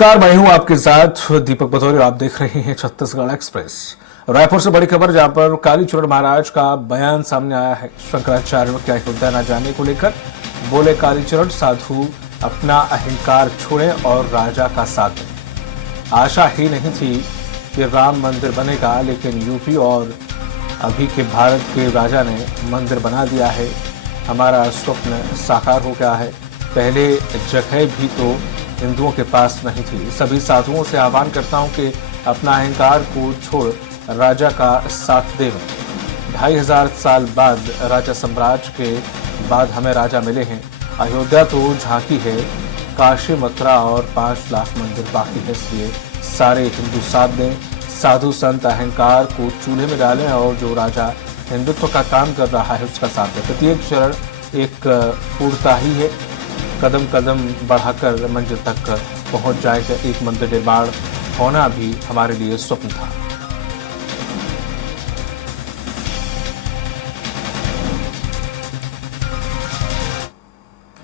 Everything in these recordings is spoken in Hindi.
नमस्कार, मैं हूं आपके साथ दीपक बतौरी और आप देख रहे हैं छत्तीसगढ़ एक्सप्रेस। रायपुर से बड़ी खबर, जहां पर कालीचरण महाराज का बयान सामने आया है। शंकराचार्य की अयोध्या न जाने को लेकर बोले कालीचरण, साधु अपना अहंकार छोड़ें और राजा का साथ दें। आशा ही नहीं थी कि राम मंदिर बनेगा, लेकिन यूपी और अभी के भारत के राजा ने मंदिर बना दिया है। हमारा स्वप्न साकार हो गया है। पहले जगह भी तो हिंदुओं के पास नहीं थी। सभी साधुओं से आह्वान करता हूं कि अपना अहंकार को छोड़ राजा का साथ दें। 2500 साल बाद राजा साम्राज्य के बाद हमें राजा मिले हैं। अयोध्या तो झांकी है, काशी, मथुरा और 5 लाख मंदिर बाकी है। इसलिए सारे हिंदू साथ दें। साधु संत अहंकार को चूल्हे में डालें और जो राजा हिंदुत्व का काम कर रहा है उसका साथ दें। प्रत्येक चरण एक पूर्णता ही है। कदम कदम बढ़ाकर मंजिल तक पहुंच जाएगा। एक मंदिर निर्माण होना भी हमारे लिए स्वप्न था।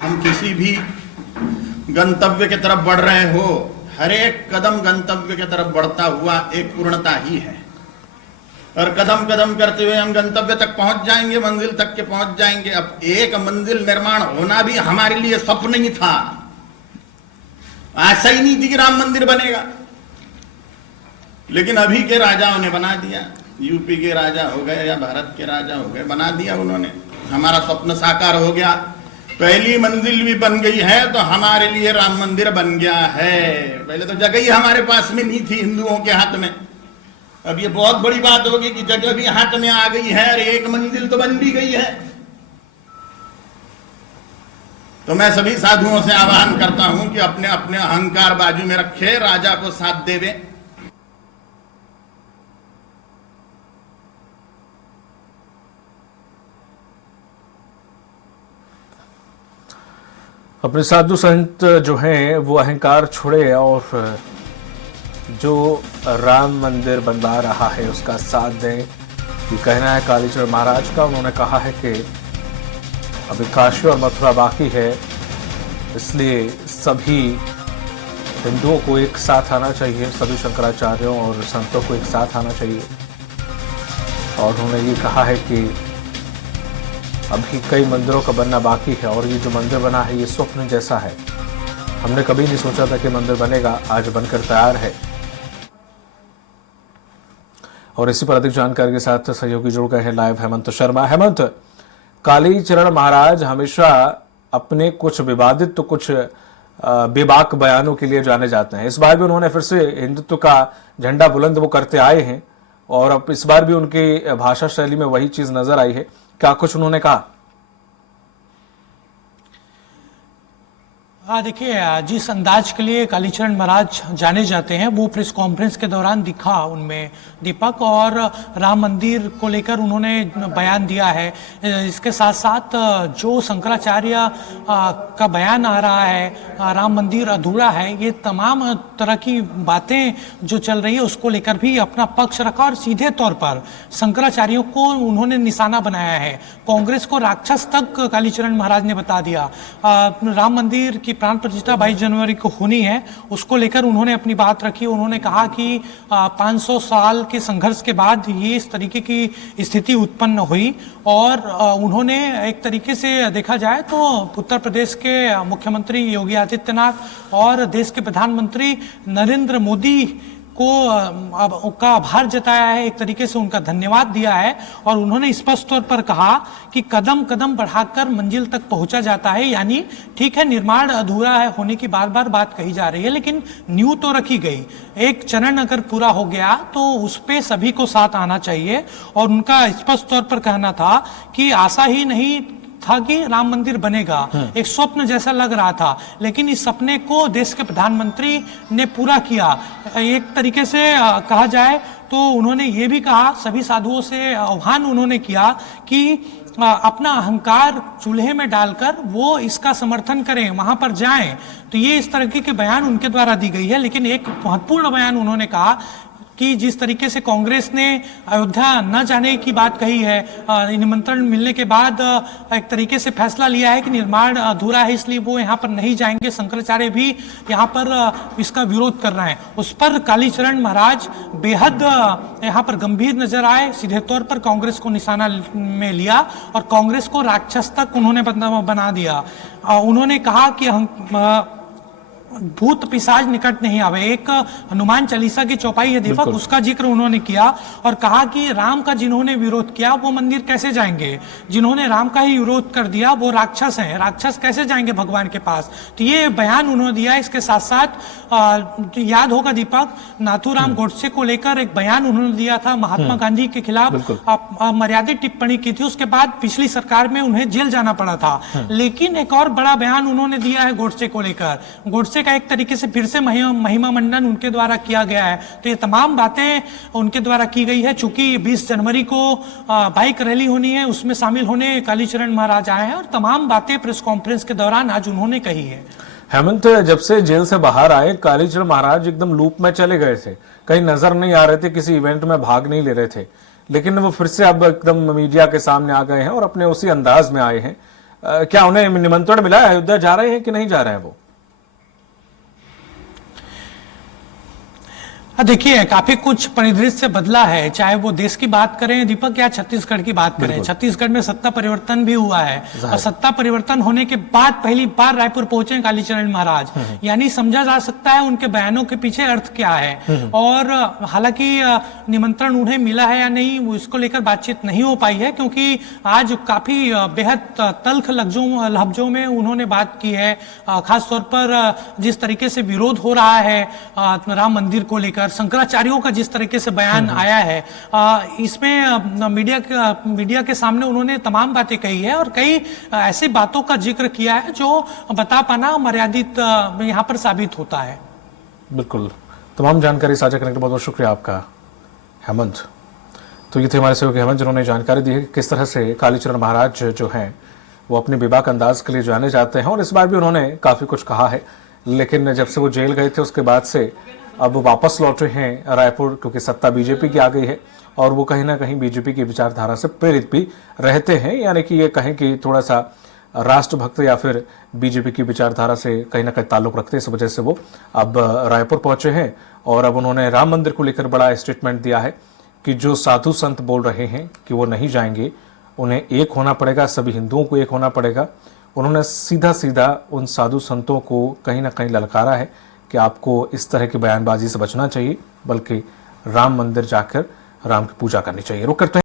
हम किसी भी गंतव्य की तरफ बढ़ रहे हो, हर एक कदम गंतव्य की तरफ बढ़ता हुआ एक पूर्णता ही है। और कदम कदम करते हुए हम गंतव्य तक पहुंच जाएंगे, मंजिल तक के पहुंच जाएंगे। अब एक मंजिल निर्माण होना भी हमारे लिए स्वप्न ही था। आशा ही नहीं थी कि राम मंदिर बनेगा, लेकिन अभी के राजाओं ने बना दिया। यूपी के राजा हो गए या भारत के राजा हो गए, बना दिया उन्होंने। हमारा स्वप्न साकार हो गया। पहली मंजिल भी बन गई है तो हमारे लिए राम मंदिर बन गया है। पहले तो जगह ही हमारे पास में नहीं थी हिंदुओं के हाथ में। अब ये बहुत बड़ी बात होगी कि जगह भी हाथ में आ गई है और एक मंजिल तो बन भी गई है। तो मैं सभी साधुओं से आह्वान करता हूं कि अपने अपने अहंकार बाजू में रखे, राजा को साथ देवे। अपने साधु संत जो हैं वो अहंकार छोड़े और जो राम मंदिर बनवा रहा है उसका साथ दें। ये कहना है कालीचरण महाराज का। उन्होंने कहा है कि अभी काशी और मथुरा बाकी है, इसलिए सभी हिंदुओं को एक साथ आना चाहिए। सभी शंकराचार्यों और संतों को एक साथ आना चाहिए। और उन्होंने ये कहा है कि अभी कई मंदिरों का बनना बाकी है और ये जो मंदिर बना है ये स्वप्न जैसा है। हमने कभी नहीं सोचा था कि मंदिर बनेगा, आज बनकर तैयार है। और इसी पर अधिक जानकारी के साथ सहयोगी जुड़ गए हैं लाइव हेमंत शर्मा। हेमंत, कालीचरण महाराज हमेशा अपने कुछ विवादित तो कुछ बेबाक बयानों के लिए जाने जाते हैं। इस बार भी उन्होंने फिर से हिंदुत्व का झंडा बुलंद वो करते आए हैं और अब इस बार भी उनकी भाषा शैली में वही चीज नजर आई है। क्या कुछ उन्होंने कहा? देखिए, जिस अंदाज के लिए कालीचरण महाराज जाने जाते हैं वो प्रेस कॉन्फ्रेंस के दौरान दिखा उनमें दीपक, और राम मंदिर को लेकर उन्होंने बयान दिया है। इसके साथ साथ जो शंकराचार्य का बयान आ रहा है, राम मंदिर अधूरा है, ये तमाम तरह की बातें जो चल रही है उसको लेकर भी अपना पक्ष रखा और सीधे तौर पर शंकराचार्यों को उन्होंने निशाना बनाया है। कांग्रेस को राक्षस तक कालीचरण महाराज ने बता दिया। राम मंदिर की प्राण प्रतिष्ठा 22 जनवरी को होनी है, उसको लेकर उन्होंने अपनी बात रखी। उन्होंने कहा कि 500 साल के संघर्ष के बाद ये इस तरीके की स्थिति उत्पन्न हुई और उन्होंने एक तरीके से देखा जाए तो उत्तर प्रदेश के मुख्यमंत्री योगी आदित्यनाथ और देश के प्रधानमंत्री नरेंद्र मोदी को का आभार जताया है, एक तरीके से उनका धन्यवाद दिया है। और उन्होंने स्पष्ट तौर पर कहा कि कदम कदम बढ़ाकर मंजिल तक पहुंचा जाता है। यानी ठीक है, निर्माण अधूरा है होने की बार बार बात कही जा रही है, लेकिन नींव तो रखी गई। एक चरण अगर पूरा हो गया तो उस पे सभी को साथ आना चाहिए। और उनका स्पष्ट तौर पर कहना था कि आशा ही नहीं था कि राम मंदिर बनेगा, एक स्वप्न जैसा लग रहा था, लेकिन इस सपने को देश के प्रधानमंत्री ने पूरा किया। एक तरीके से कहा जाए तो उन्होंने ये भी कहा, सभी साधुओं से आह्वान उन्होंने किया कि अपना अहंकार चूल्हे में डालकर वो इसका समर्थन करें, वहां पर जाएं। तो ये इस तरह के बयान उनके द्वारा दी गई है। लेकिन एक महत्वपूर्ण बयान उन्होंने कहा कि जिस तरीके से कांग्रेस ने अयोध्या न जाने की बात कही है, निमंत्रण मिलने के बाद एक तरीके से फैसला लिया है कि निर्माण अधूरा है इसलिए वो यहाँ पर नहीं जाएंगे, शंकराचार्य भी यहाँ पर इसका विरोध कर रहे हैं, उस पर कालीचरण महाराज बेहद यहाँ पर गंभीर नजर आए, सीधे तौर पर कांग्रेस को निशाना में लिया और कांग्रेस को राक्षस तक उन्होंने बना दिया। उन्होंने कहा कि हम भूत पिशाच निकट नहीं आवे। एक हनुमान चालीसा की चौपाई है दीपक, उसका जिक्र उन्होंने किया और कहा कि राम का जिन्होंने विरोध किया वो मंदिर कैसे जाएंगे, जिन्होंने राम का ही विरोध कर दिया वो राक्षस हैं, राक्षस कैसे जाएंगे भगवान के पास। तो ये बयान उन्होंने दिया। इसके साथ साथ याद होगा दीपक, नाथूराम गोडसे को लेकर एक बयान उन्होंने दिया था, महात्मा गांधी के खिलाफ मर्यादित टिप्पणी की थी, उसके बाद पिछली सरकार में उन्हें जेल जाना पड़ा था। लेकिन एक और बड़ा बयान उन्होंने दिया है गोडसे को लेकर। गोडसे का एक तरीके से फिर से महिमा मंडन उनके द्वारा किया गया है। तो ये तमाम बातें उनके द्वारा की गई है। चूंकि 20 जनवरी को बाइक रैली होनी है, उसमें शामिल होने कालीचरण महाराज आए हैं और तमाम बातें प्रेस कॉन्फ्रेंस के दौरान आज उन्होंने कही है। हेमंत, जब से जेल से बाहर आए कालीचरण महाराज एकदम लूप में चले गए थे, कहीं नजर नहीं आ रहे थे, किसी इवेंट में भाग नहीं ले रहे थे, लेकिन वो फिर से अब एकदम मीडिया के सामने आ गए हैं और अपने उसी अंदाज में आए हैं। क्या उन्हें निमंत्रण मिला है, अयोध्या जा रहे हैं कि नहीं जा रहे हैं वो? देखिए, काफी कुछ परिदृश्य बदला है, चाहे वो देश की बात करें दीपक या छत्तीसगढ़ की बात करें। छत्तीसगढ़ में सत्ता परिवर्तन भी हुआ है और सत्ता परिवर्तन होने के बाद पहली बार रायपुर पहुंचे कालीचरण महाराज, यानी समझा जा सकता है उनके बयानों के पीछे अर्थ क्या है। और हालांकि निमंत्रण उन्हें मिला है या नहीं, इसको लेकर बातचीत नहीं हो पाई है, क्योंकि आज काफी बेहद तल्ख लफ्जों में उन्होंने बात की है। खासतौर पर जिस तरीके से विरोध हो रहा है राम मंदिर को लेकर, शंकराचार्यों का जिस तरीके से बयान आया है, इसमें मीडिया के सामने उन्होंने तमाम बातें कही है और कई ऐसी बातों का जिक्र किया है जो बता पाना मर्यादित यहाँ पर साबित होता है। बिल्कुल, तमाम जानकारी साझा करने के लिए बहुत बहुत शुक्रिया आपका हेमंत। तो ये थे हमारे सहयोगी हेमंत, जिन्होंने जानकारी दी है कि किस तरह से कालीचरण महाराज जो हैं वो अपने बेबाक अंदाज के लिए जाने जाते हैं और इस बार भी उन्होंने काफी कुछ कहा है। लेकिन जब से वो जेल गए थे उसके बाद से अब वापस लौटे हैं रायपुर, क्योंकि सत्ता बीजेपी की आ गई है और वो कहीं ना कहीं बीजेपी की विचारधारा से प्रेरित भी रहते हैं। यानी कि ये कहें कि थोड़ा सा राष्ट्रभक्त या फिर बीजेपी की विचारधारा से कहीं ना कहीं ताल्लुक रखते हैं। इस वजह से वो अब रायपुर पहुंचे हैं और अब उन्होंने राम मंदिर को लेकर बड़ा स्टेटमेंट दिया है कि जो साधु संत बोल रहे हैं कि वो नहीं जाएंगे, उन्हें एक होना पड़ेगा, सभी हिंदुओं को एक होना पड़ेगा। उन्होंने सीधा सीधा उन साधु संतों को कहीं ना कहीं ललकारा है कि आपको इस तरह की बयानबाजी से बचना चाहिए, बल्कि राम मंदिर जाकर राम की पूजा करनी चाहिए। रुक करते हैं।